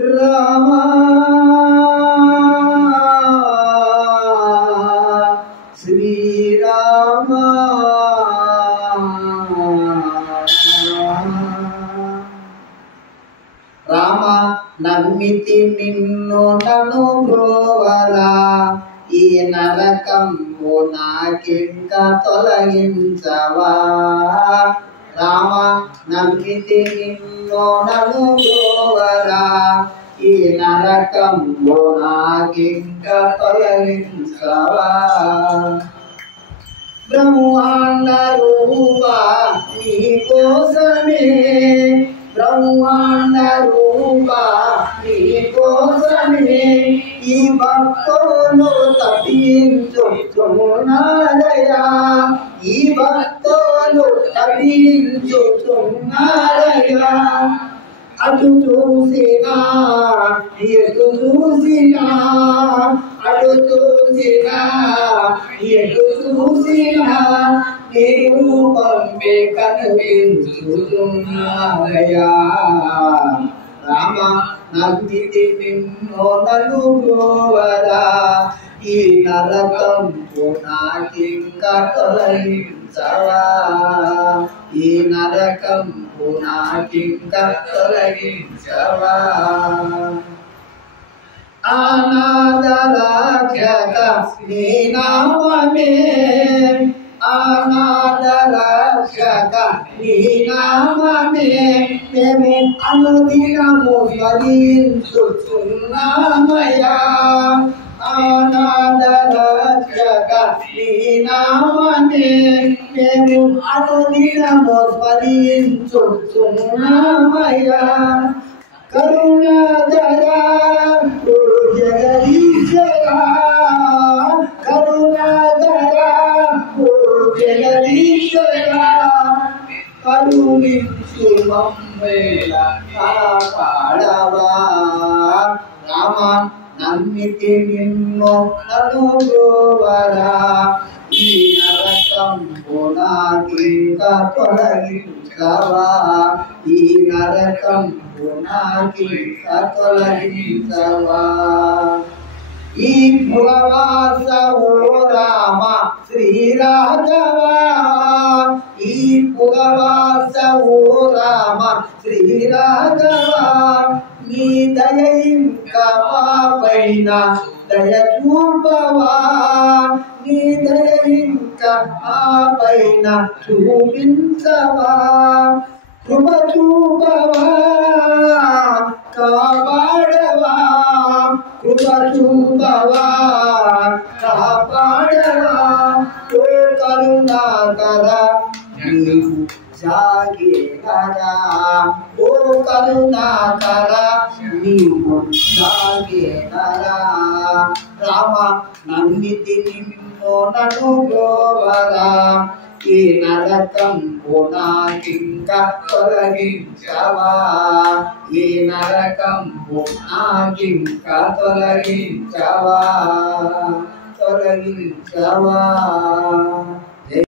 రామ శ్రీరామ రామ నమ్మితి నిన్ను నన్ను బ్రోవరా ఈ నరకంబు నాకింక తొలగించవా రామ నమ్మితి నిన్ను నన్ను బ్రోవరా ఈ నరకంబు నాకింక తొలగించవా బ్రహ్మాండ రూప నీ కోసమే బ్రహ్మాండ రూప నీ కోసమే ఈ భక్తులు తప్పించుచున్నారయ్యా ఈ భక్తులు తప్పించుచున్నారయ్యా అటు చూసినా ఎటు చూసినా అటు చూసినా ఎటు చూసినా నీ రూపమే కనిపించుచున్నారయ్యా రామ నమ్మితి నిన్ను నన్ను బ్రోవరా ఈ నరకంబు నాకింక తొలగించవా ఈ నరకంబు నాకింక తొలగించవా అనాథ రక్షక నీ నామమే అనాథ రక్షక నీ నామమే మేము అనుదినము స్మరించుచున్నామయ్యా అనాథ రక్షక నీ నామమే మేము అనుదినము స్మరించుచున్నామయ్యా కరుణాధరా జగదీశ్వరా కరుణాధరా జగదీశ్వరా కరుణించు మమ్మేల కాపాడవా రామ నమ్మితి నిన్ను నన్ను బ్రోవరా ఈ నరకంబు నాకింక తొలగించవా ఈ నరకంబు నాకింక తొలగించవా ఈ భువవాస ఓ రామ శ్రీరాఘవా ఈ భువవాస ఓ రామ శ్రీరాఘవా నీ దయ ఇంకా పైన దయ చూపవా నీ దయ ఇంకా పైన చూపించవా కృప చూపవా కాపాడవా కృప చూపవా కాపాడవా ఓ కరుణాకర నీవు జాగేనరా ఓ కరుణాకర నీవు జాగేనరా రామ నమ్మితి నిన్ను నన్ను బ్రోవరా ఈ నరకంబు నాకింక తొలగించవా ఈ నరకంబు నాకింక తొలగించవా తొలగించవా